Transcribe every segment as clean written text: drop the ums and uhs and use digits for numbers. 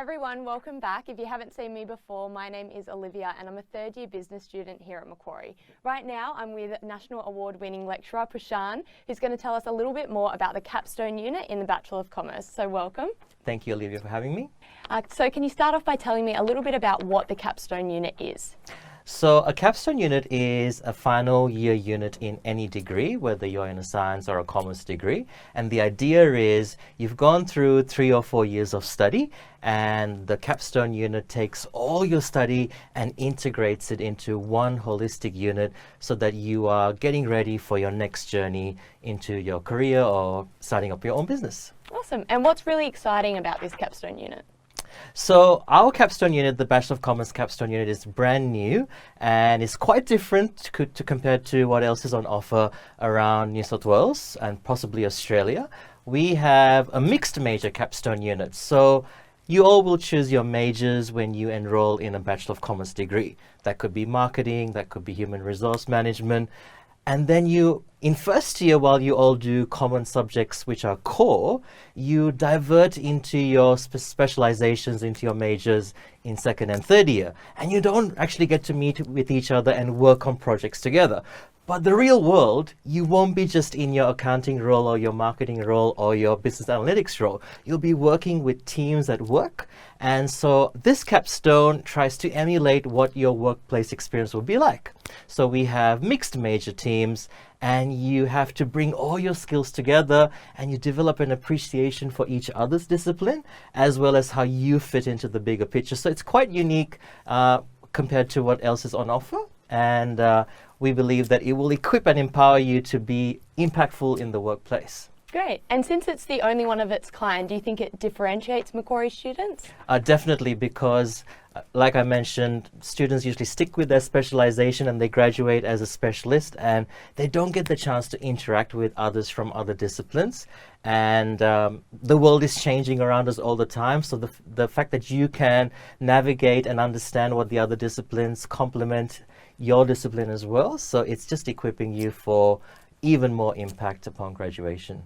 Hi everyone, welcome back. If you haven't seen me before, my name is Olivia and I'm a third year business student here at Macquarie. Right now I'm with National Award winning lecturer Prashan, who's going to tell us a little bit more about the Capstone unit in the Bachelor of Commerce. So welcome. Thank you, Olivia, for having me. So can you start off by telling me a little bit about what the Capstone unit is? So a capstone unit is a final year unit in any degree, whether you're in a science or a commerce degree. And the idea is you've gone through 3 or 4 years of study, and the capstone unit takes all your study and integrates it into one holistic unit so that you are getting ready for your next journey into your career or starting up your own business. Awesome. And what's really exciting about this capstone unit? So our capstone unit, the Bachelor of Commerce capstone unit, is brand new and it's quite different to compare to what else is on offer around New South Wales and possibly Australia. We have a mixed major capstone unit. So you all will choose your majors when you enroll in a Bachelor of Commerce degree. That could be marketing, that could be human resource management. And then you, in first year, while you all do common subjects which are core, you divert into your specializations, into your majors in second and third year. And you don't actually get to meet with each other and work on projects together. But the real world, you won't be just in your accounting role or your marketing role or your business analytics role. You'll be working with teams at work. And so this capstone tries to emulate what your workplace experience will be like. So we have mixed major teams and you have to bring all your skills together and you develop an appreciation for each other's discipline as well as how you fit into the bigger picture. So it's quite unique compared to what else is on offer. And we believe that it will equip and empower you to be impactful in the workplace. Great. And since it's the only one of its kind, do you think it differentiates Macquarie students? Definitely, because like I mentioned, students usually stick with their specialization and they graduate as a specialist and they don't get the chance to interact with others from other disciplines. And the world is changing around us all the time. So the fact that you can navigate and understand what the other disciplines complement your discipline as well. So it's just equipping you for even more impact upon graduation.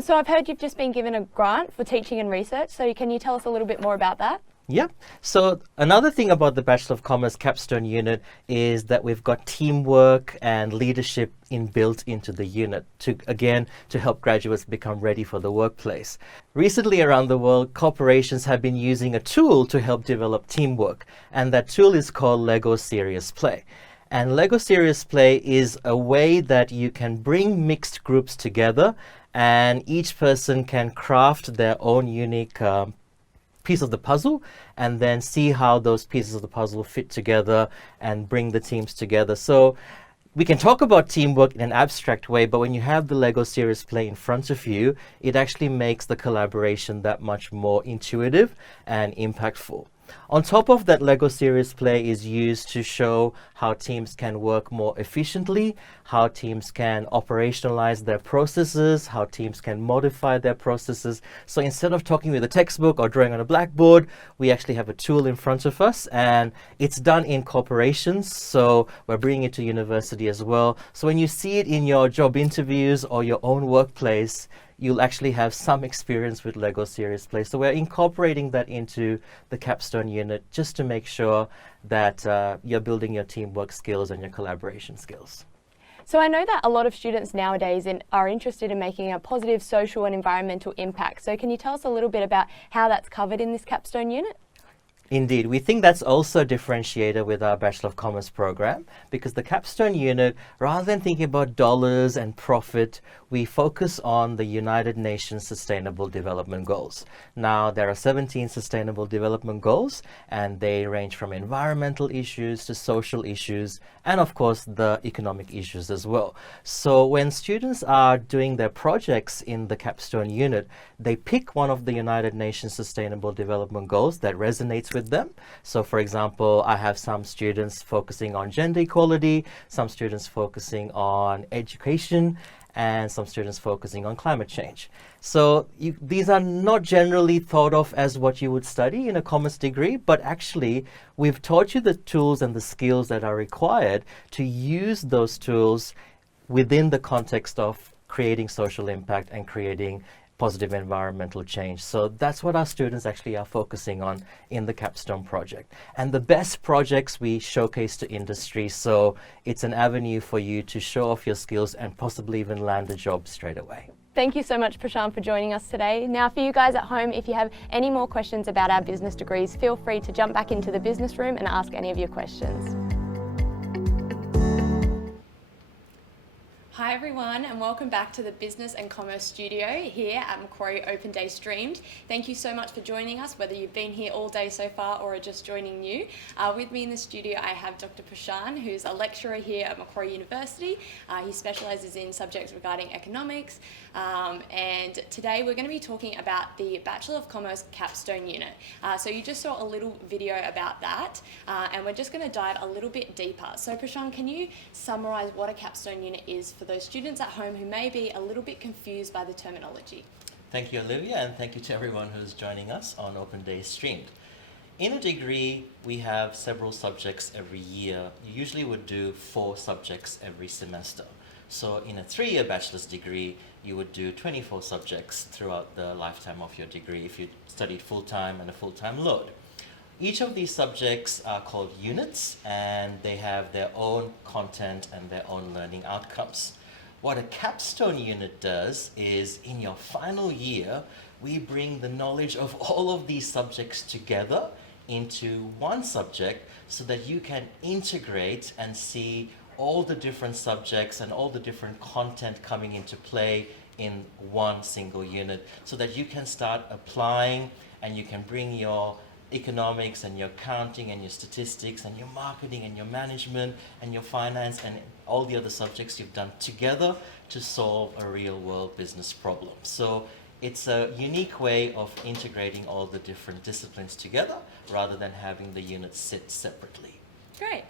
So I've heard you've just been given a grant for teaching and research. So can you tell us a little bit more about that? Yeah. So another thing about the Bachelor of Commerce capstone unit is that we've got teamwork and leadership inbuilt into the unit to help graduates become ready for the workplace. Recently around the world, corporations have been using a tool to help develop teamwork, and that tool is called Lego Serious Play. And Lego Serious Play is a way that you can bring mixed groups together and each person can craft their own unique piece of the puzzle and then see how those pieces of the puzzle fit together and bring the teams together. So we can talk about teamwork in an abstract way, but when you have the Lego Serious Play in front of you, it actually makes the collaboration that much more intuitive and impactful. On top of that, Lego Serious Play is used to show how teams can work more efficiently, how teams can operationalize their processes, how teams can modify their processes. So instead of talking with a textbook or drawing on a blackboard, we actually have a tool in front of us, and it's done in corporations. So we're bringing it to university as well. So when you see it in your job interviews or your own workplace, you'll actually have some experience with Lego Serious Play. So we're incorporating that into the capstone unit just to make sure that you're building your teamwork skills and your collaboration skills. So I know that a lot of students nowadays are interested in making a positive social and environmental impact. So can you tell us a little bit about how that's covered in this capstone unit? Indeed, we think that's also a differentiator with our Bachelor of Commerce program, because the capstone unit, rather than thinking about dollars and profit, we focus on the United Nations Sustainable Development Goals. Now, there are 17 Sustainable Development Goals, and they range from environmental issues to social issues, and of course, the economic issues as well. So when students are doing their projects in the capstone unit, they pick one of the United Nations Sustainable Development Goals that resonates with them. So for example, I have some students focusing on gender equality, some students focusing on education, and some students focusing on climate change. So these are not generally thought of as what you would study in a commerce degree, but actually we've taught you the tools and the skills that are required to use those tools within the context of creating social impact and creating positive environmental change. So that's what our students actually are focusing on in the Capstone project. And the best projects we showcase to industry, so it's an avenue for you to show off your skills and possibly even land a job straight away. Thank you so much, Prashant, for joining us today. Now, for you guys at home, if you have any more questions about our business degrees, feel free to jump back into the business room and ask any of your questions. Hi everyone, and welcome back to the Business and Commerce Studio here at Macquarie Open Day Streamed. Thank you so much for joining us, whether you've been here all day so far or are just joining new. With me in the studio I have Dr. Prashant, who's a lecturer here at Macquarie University. He specialises in subjects regarding economics, and today we're going to be talking about the Bachelor of Commerce Capstone unit. So you just saw a little video about that, and we're just going to dive a little bit deeper. So Prashant, can you summarise what a capstone unit is for those students at home who may be a little bit confused by the terminology? Thank you, Olivia, and thank you to everyone who's joining us on Open Day Streamed. In a degree, we have several subjects every year. You usually would do 4 subjects every semester. So in a 3-year bachelor's degree, you would do 24 subjects throughout the lifetime of your degree if you studied full-time and a full-time load. Each of these subjects are called units, and they have their own content and their own learning outcomes. What a capstone unit does is, in your final year, we bring the knowledge of all of these subjects together into one subject so that you can integrate and see all the different subjects and all the different content coming into play in one single unit, so that you can start applying and you can bring your economics and your accounting and your statistics and your marketing and your management and your finance and all the other subjects you've done together to solve a real world business problem. So it's a unique way of integrating all the different disciplines together rather than having the units sit separately. Great.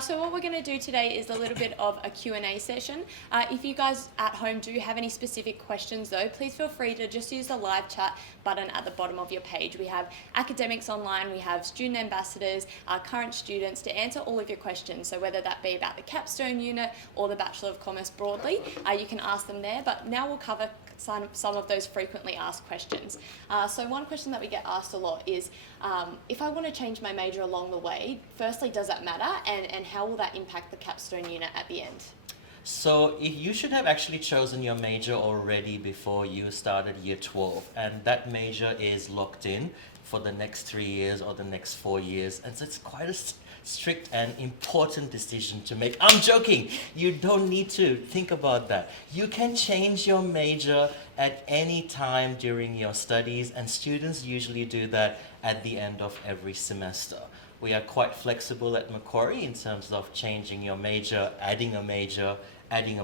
So what we're going to do today is a little bit of a Q&A session. If you guys at home do have any specific questions though, please feel free to just use the live chat button at the bottom of your page. We have academics online, we have student ambassadors, current students to answer all of your questions. So whether that be about the capstone unit or the Bachelor of Commerce broadly, you can ask them there. But now we'll cover some of those frequently asked questions. So one question that we get asked a lot is, if I want to change my major along the way, firstly, does that matter? And how will that impact the capstone unit at the end? So you should have actually chosen your major already before you started year 12, and that major is locked in for the next 3 years or the next 4 years, and so it's quite a strict and important decision to make. I'm joking. You don't need to think about that. You can change your major at any time during your studies, and students usually do that at the end of every semester. We are quite flexible at Macquarie in terms of changing your major, adding a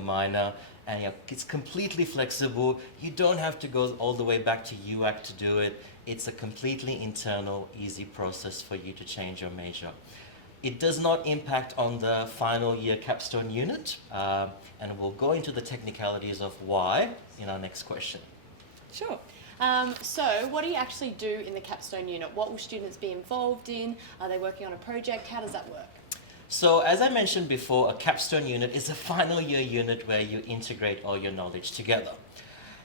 minor, and it's completely flexible. You don't have to go all the way back to UAC to do it. It's a completely internal, easy process for you to change your major. It does not impact on the final year capstone unit, and we'll go into the technicalities of why in our next question. Sure. So what do you actually do in the capstone unit? What will students be involved in? Are they working on a project? How does that work? So as I mentioned before, a capstone unit is a final year unit where you integrate all your knowledge together.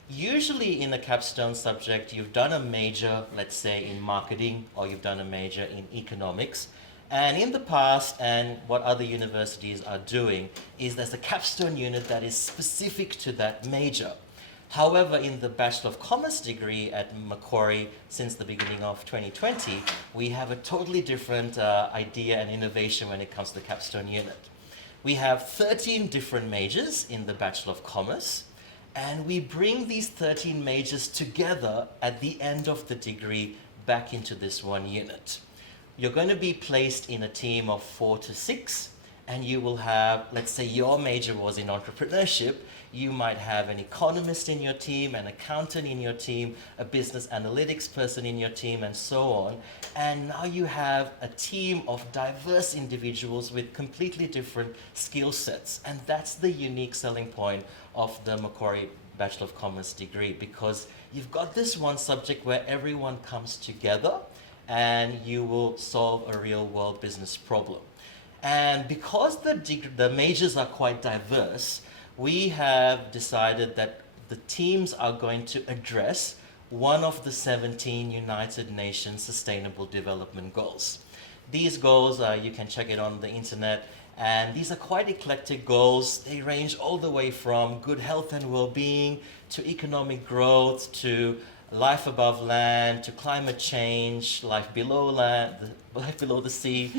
Usually in a capstone subject, you've done a major, let's say in marketing, or you've done a major in economics. And in the past, and what other universities are doing, is there's a capstone unit that is specific to that major. However, in the Bachelor of Commerce degree at Macquarie, since the beginning of 2020, we have a totally different idea and innovation when it comes to the capstone unit. We have 13 different majors in the Bachelor of Commerce, and we bring these 13 majors together at the end of the degree back into this one unit. You're going to be placed in a team of 4 to 6, and you will have, let's say your major was in entrepreneurship, you might have an economist in your team, an accountant in your team, a business analytics person in your team, and so on. And now you have a team of diverse individuals with completely different skill sets. And that's the unique selling point of the Macquarie Bachelor of Commerce degree, because you've got this one subject where everyone comes together and you will solve a real world business problem. And because the majors are quite diverse, we have decided that the teams are going to address one of the 17 United Nations Sustainable Development Goals. These goals, you can check it on the internet, and these are quite eclectic goals. They range all the way from good health and well-being to economic growth to life above land to climate change, life below land, life below the sea.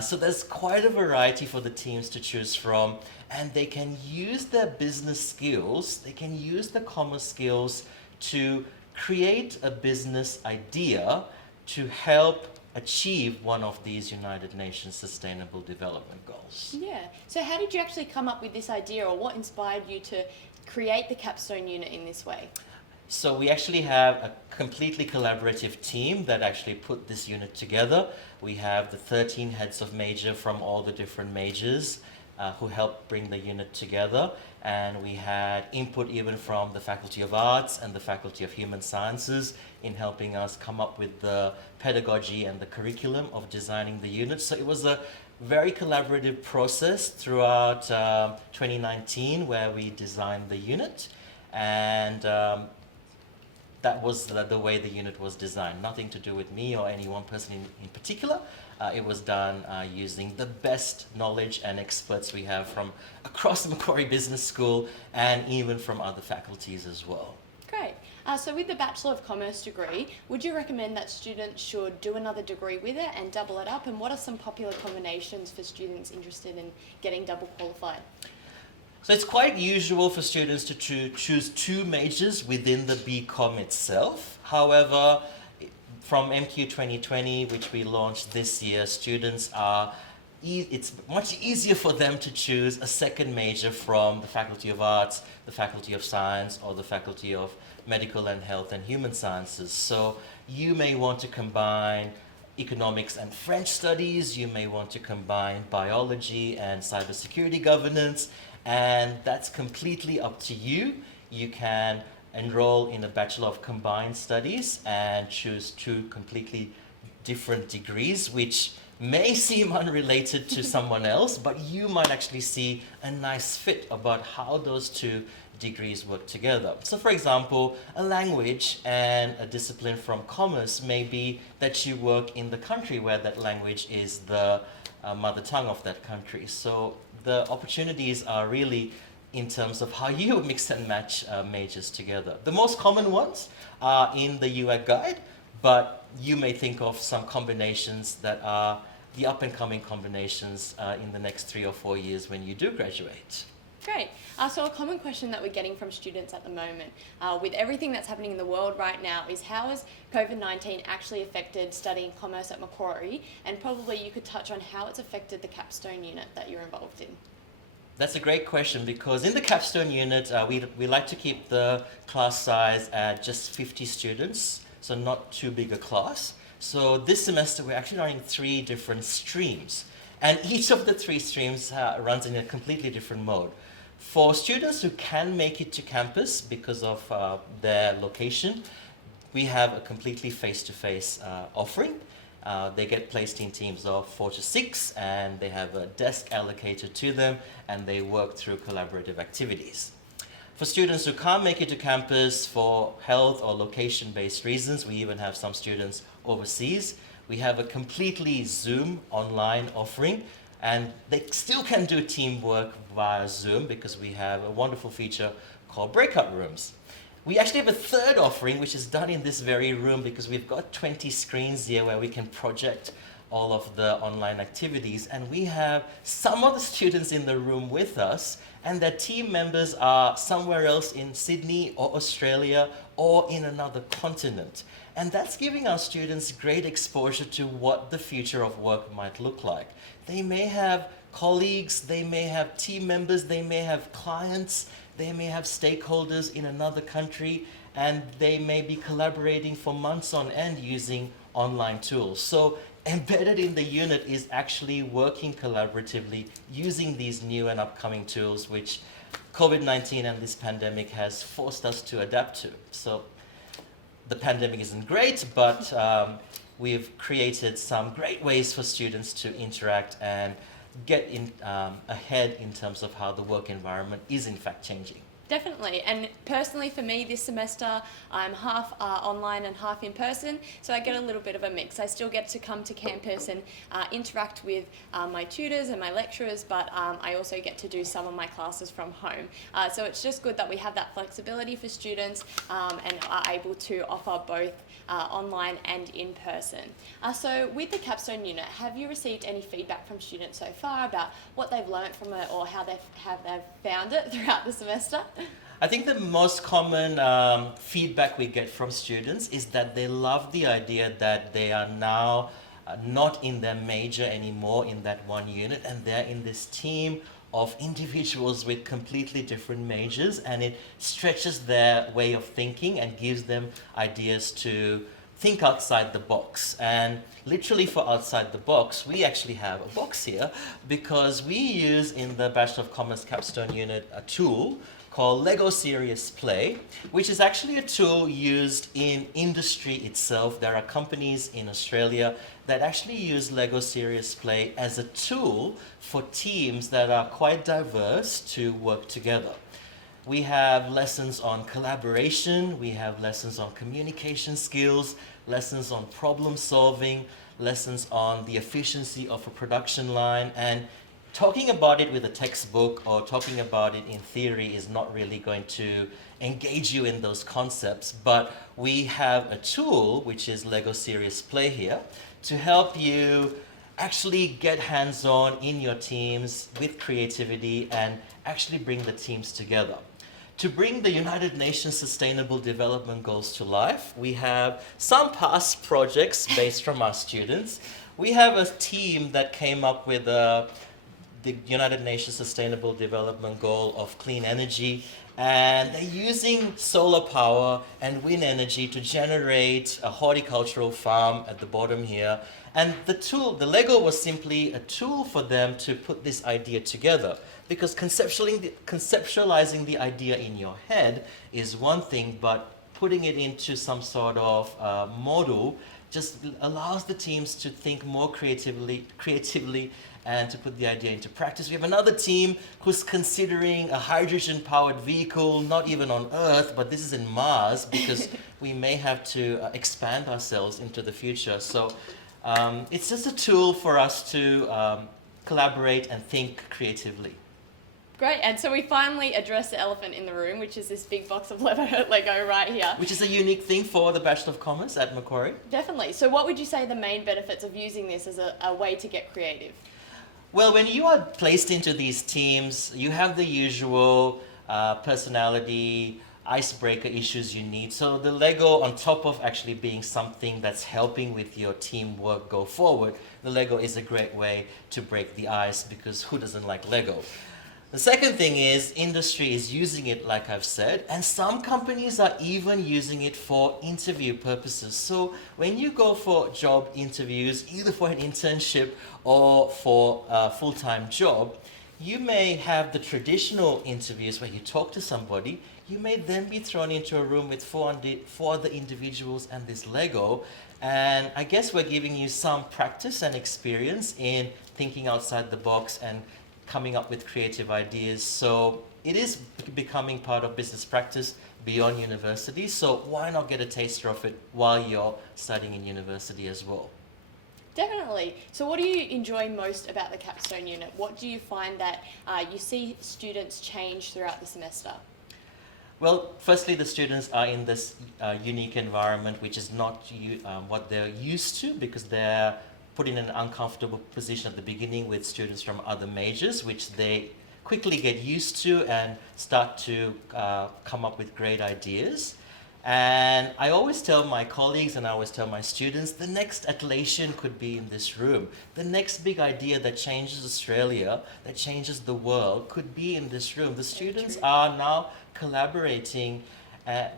So there's quite a variety for the teams to choose from, and they can use their business skills, they can use the commerce skills to create a business idea to help achieve one of these United Nations Sustainable Development Goals. Yeah. So how did you actually come up with this idea, or what inspired you to create the Capstone unit in this way? So we actually have a completely collaborative team that actually put this unit together. We have the 13 heads of major from all the different majors who helped bring the unit together, and we had input even from the Faculty of Arts and the Faculty of Human Sciences in helping us come up with the pedagogy and the curriculum of designing the unit. So it was a very collaborative process throughout 2019 where we designed the unit, and that was the way the unit was designed. Nothing to do with me or any one person in particular. It was done using the best knowledge and experts we have from across the Macquarie Business School and even from other faculties as well. Great. So with the Bachelor of Commerce degree, would you recommend that students should do another degree with it and double it up? And what are some popular combinations for students interested in getting double qualified? So it's quite usual for students to choose two majors within the BCom itself. However, from MQ 2020, which we launched this year, students are it's much easier for them to choose a second major from the Faculty of Arts, the Faculty of Science, or the Faculty of Medical and Health and Human Sciences. So you may want to combine economics and French studies, you may want to combine biology and cybersecurity governance, and that's completely up to you. You can enroll in a Bachelor of Combined Studies and choose two completely different degrees, which may seem unrelated to someone else, but you might actually see a nice fit about how those two degrees work together. So for example, a language and a discipline from commerce may be that you work in the country where that language is the mother tongue of that country. So the opportunities are really in terms of how you mix and match majors together. The most common ones are in the UAC guide, but you may think of some combinations that are the up-and-coming combinations in the next 3 or 4 years when you do graduate. Great. So a common question that we're getting from students at the moment, with everything that's happening in the world right now, is how has COVID-19 actually affected studying commerce at Macquarie? And probably you could touch on how it's affected the Capstone unit that you're involved in. That's a great question, because in the Capstone unit, we like to keep the class size at just 50 students, so not too big a class. So this semester we're actually running 3 different streams, and each of the 3 streams runs in a completely different mode. For students who can make it to campus because of their location, we have a completely face-to-face offering. They get placed in teams of 4 to 6, and they have a desk allocated to them, and they work through collaborative activities. For students who can't make it to campus for health or location-based reasons, we even have some students overseas, we have a completely Zoom online offering, and they still can do teamwork via Zoom because we have a wonderful feature called breakout rooms. We actually have a third offering, which is done in this very room, because we've got 20 screens here where we can project all of the online activities, and we have some of the students in the room with us, and their team members are somewhere else in Sydney or Australia or in another continent. And that's giving our students great exposure to what the future of work might look like. They may have colleagues, they may have team members, they may have clients, they may have stakeholders in another country, and they may be collaborating for months on end using online tools. So embedded in the unit is actually working collaboratively using these new and upcoming tools, which COVID-19 and this pandemic has forced us to adapt to. So the pandemic isn't great, but we've created some great ways for students to interact and get in, ahead in terms of how the work environment is in fact changing. Definitely, and personally for me this semester I'm half online and half in person, so I get a little bit of a mix. I still get to come to campus and interact with my tutors and my lecturers, but I also get to do some of my classes from home. So it's just good that we have that flexibility for students and are able to offer both online and in person. So with the Capstone unit, have you received any feedback from students so far about what they've learnt from it or how they've found it throughout the semester? I think the most common feedback we get from students is that they love the idea that they are now not in their major anymore in that one unit, and they're in this team of individuals with completely different majors, and it stretches their way of thinking and gives them ideas to think outside the box. And literally for outside the box, we actually have a box here because we use in the Bachelor of Commerce Capstone unit a tool called Lego Serious Play, which is actually a tool used in industry itself. There are companies in Australia that actually use Lego Serious Play as a tool for teams that are quite diverse to work together. We have lessons on collaboration, we have lessons on communication skills, lessons on problem solving, lessons on the efficiency of a production line, and talking about it with a textbook or talking about it in theory is not really going to engage you in those concepts, but we have a tool, which is Lego Serious Play here, to help you actually get hands-on in your teams with creativity and actually bring the teams together. To bring the United Nations Sustainable Development Goals to life, we have some past projects based from our students. We have a team that came up with the United Nations Sustainable Development Goal of clean energy, and they're using solar power and wind energy to generate a horticultural farm at the bottom here. And the Lego was simply a tool for them to put this idea together, because conceptualizing the idea in your head is one thing, but putting it into some sort of model just allows the teams to think more creatively and to put the idea into practice. We have another team who's considering a hydrogen-powered vehicle, not even on Earth, but this is in Mars, because we may have to expand ourselves into the future. So it's just a tool for us to collaborate and think creatively. Great, and so we finally addressed the elephant in the room, which is this big box of Lego right here. Which is a unique thing for the Bachelor of Commerce at Macquarie. Definitely. So what would you say the main benefits of using this as a way to get creative? Well, when you are placed into these teams, you have the usual personality, icebreaker issues you need. So the Lego, on top of actually being something that's helping with your teamwork go forward, the Lego is a great way to break the ice, because who doesn't like Lego? The second thing is industry is using it, like I've said, and some companies are even using it for interview purposes. So when you go for job interviews, either for an internship or for a full-time job, you may have the traditional interviews where you talk to somebody. You may then be thrown into a room with four other individuals and this Lego. And I guess we're giving you some practice and experience in thinking outside the box and coming up with creative ideas. So it is becoming part of business practice beyond university. So why not get a taster of it while you're studying in university as well? Definitely. So what do you enjoy most about the Capstone unit? What do you find that you see students change throughout the semester? Well, firstly, the students are in this unique environment, which is not what they're used to, because they're put in an uncomfortable position at the beginning with students from other majors, which they quickly get used to and start to come up with great ideas. And I always tell my colleagues and I always tell my students, the next Atlassian could be in this room. The next big idea that changes Australia, that changes the world, could be in this room. The students are now collaborating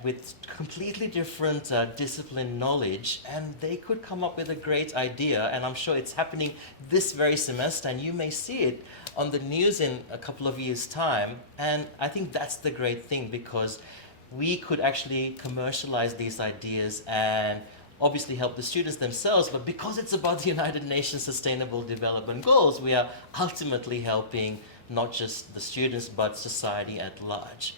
with completely different discipline knowledge, and they could come up with a great idea, and I'm sure it's happening this very semester, and you may see it on the news in a couple of years' time. And I think that's the great thing, because we could actually commercialize these ideas and obviously help the students themselves, but because it's about the United Nations Sustainable Development Goals, we are ultimately helping not just the students but society at large.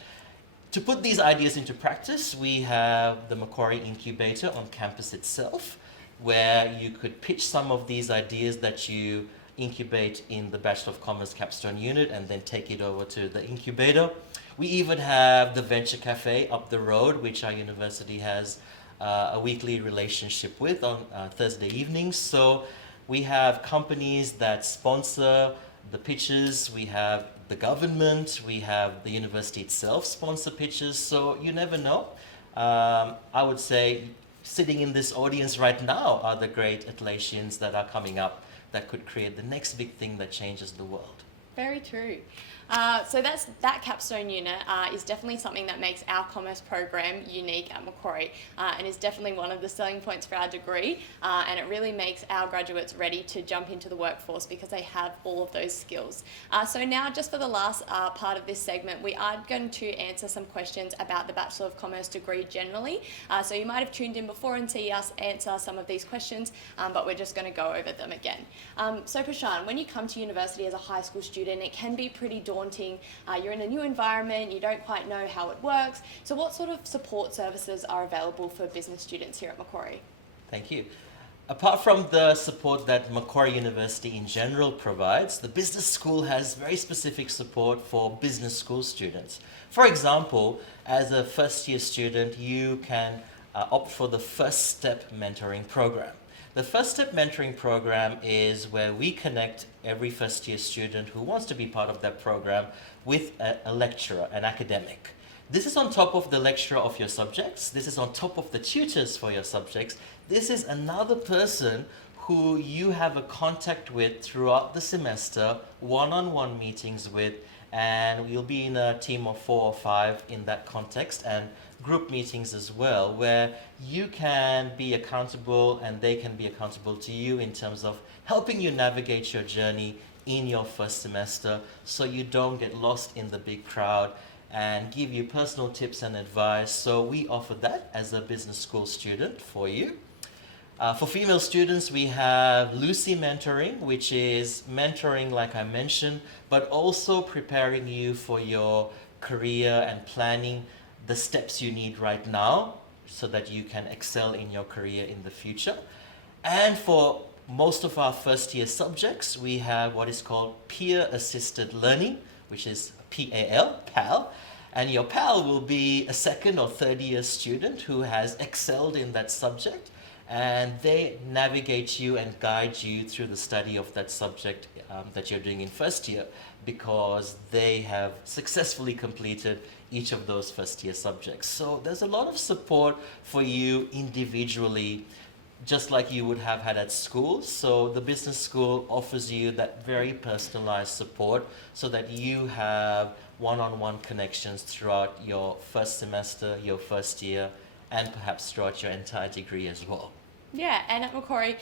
To put these ideas into practice, we have the Macquarie incubator on campus itself, where you could pitch some of these ideas that you incubate in the Bachelor of Commerce Capstone unit and then take it over to the incubator. We even have the Venture Cafe up the road, which our university has a weekly relationship with on Thursday evenings. So we have companies that sponsor the pitches, we have the government, we have the university itself sponsor pitches, so you never know. I would say sitting in this audience right now are the great Atlassians that are coming up that could create the next big thing that changes the world. Very true. So that capstone unit is definitely something that makes our commerce program unique at Macquarie and is definitely one of the selling points for our degree, and it really makes our graduates ready to jump into the workforce because they have all of those skills. So now, just for the last part of this segment, we are going to answer some questions about the Bachelor of Commerce degree generally. So you might have tuned in before and see us answer some of these questions, but we're just going to go over them again. So Prashant, when you come to university as a high school student, it can be pretty daunting. You're in a new environment, you don't quite know how it works. So what sort of support services are available for business students here at Macquarie? Thank you. Apart from the support that Macquarie University in general provides, the business school has very specific support for business school students. For example, as a first year student, you can opt for the First Step Mentoring Program. The First Step Mentoring Program is where we connect every first year student who wants to be part of that program with a lecturer, an academic. This is on top of the lecturer of your subjects. This is on top of the tutors for your subjects. This is another person who you have a contact with throughout the semester, one-on-one meetings with, and you'll be in a team of 4 or 5 in that context, and group meetings as well, where you can be accountable and they can be accountable to you in terms of helping you navigate your journey in your first semester so you don't get lost in the big crowd, and give you personal tips and advice. So we offer that as a business school student for you. For female students, we have Lucy Mentoring, which is mentoring, like I mentioned, but also preparing you for your career and planning the steps you need right now so that you can excel in your career in the future. And for most of our first year subjects, we have what is called peer assisted learning, which is PAL. And your pal will be a second or third year student who has excelled in that subject, and they navigate you and guide you through the study of that subject that you're doing in first year, because they have successfully completed each of those first year subjects. So there's a lot of support for you individually, just like you would have had at school. So the business school offers you that very personalized support so that you have one-on-one connections throughout your first semester, your first year, and perhaps throughout your entire degree as well. Yeah, and at Macquarie,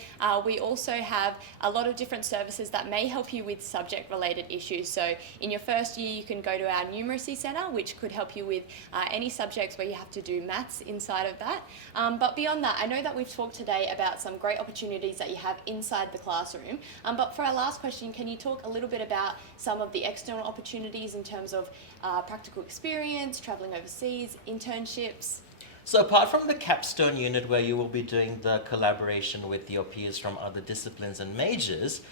we also have a lot of different services that may help you with subject-related issues. So in your first year, you can go to our numeracy centre, which could help you with any subjects where you have to do maths inside of that. But beyond that, I know that we've talked today about some great opportunities that you have inside the classroom. But for our last question, can you talk a little bit about some of the external opportunities in terms of practical experience, travelling overseas, internships? So apart from the capstone unit where you will be doing the collaboration with your peers from other disciplines and majors,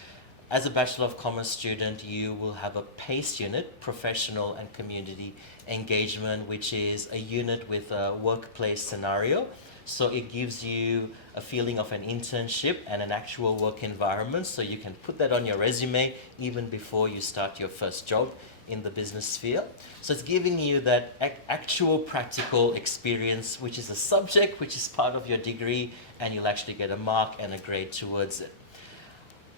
as a Bachelor of Commerce student, you will have a PACE unit, Professional and Community Engagement, which is a unit with a workplace scenario. So it gives you a feeling of an internship and an actual work environment, so you can put that on your resume even before you start your first job in the business sphere. So it's giving you that actual practical experience, which is a subject which is part of your degree, and you'll actually get a mark and a grade towards it.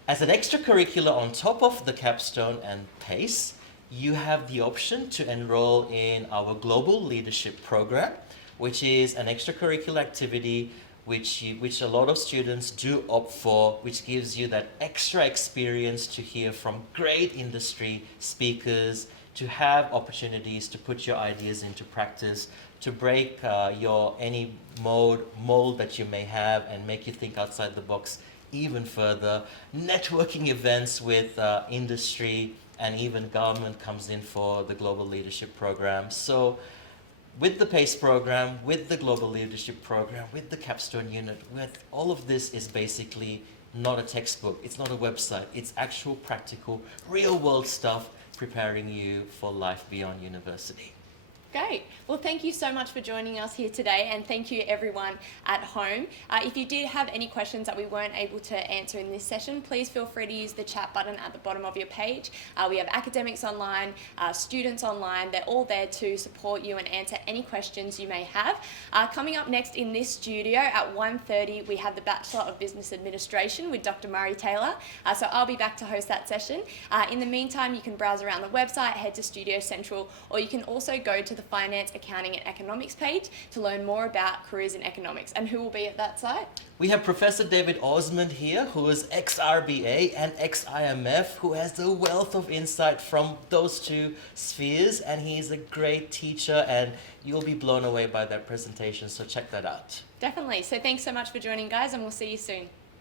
As an extracurricular on top of the capstone and PACE, you have the option to enroll in our Global Leadership Program, which is an extracurricular activity which a lot of students do opt for, which gives you that extra experience to hear from great industry speakers, to have opportunities to put your ideas into practice, to break your any mold that you may have and make you think outside the box even further. Networking events with industry and even government comes in for the Global Leadership Program. So with the PACE program, with the Global Leadership program, with the Capstone unit, with all of this is basically not a textbook, it's not a website, it's actual practical, real world stuff preparing you for life beyond university. Great. Well, thank you so much for joining us here today, and thank you everyone at home. If you did have any questions that we weren't able to answer in this session, please feel free to use the chat button at the bottom of your page. We have academics online, students online, they're all there to support you and answer any questions you may have. Coming up next in this studio at 1:30, we have the Bachelor of Business Administration with Dr. Murray Taylor. So I'll be back to host that session. In the meantime, you can browse around the website, head to Studio Central, or you can also go to the Finance, Accounting and Economics page to learn more about careers in economics. And who will be at that site? We have Professor David Osmond here, who is ex-RBA and ex-IMF, who has a wealth of insight from those two spheres, and he's a great teacher, and you'll be blown away by that presentation, so check that out. Definitely. So thanks so much for joining, guys, and we'll see you soon.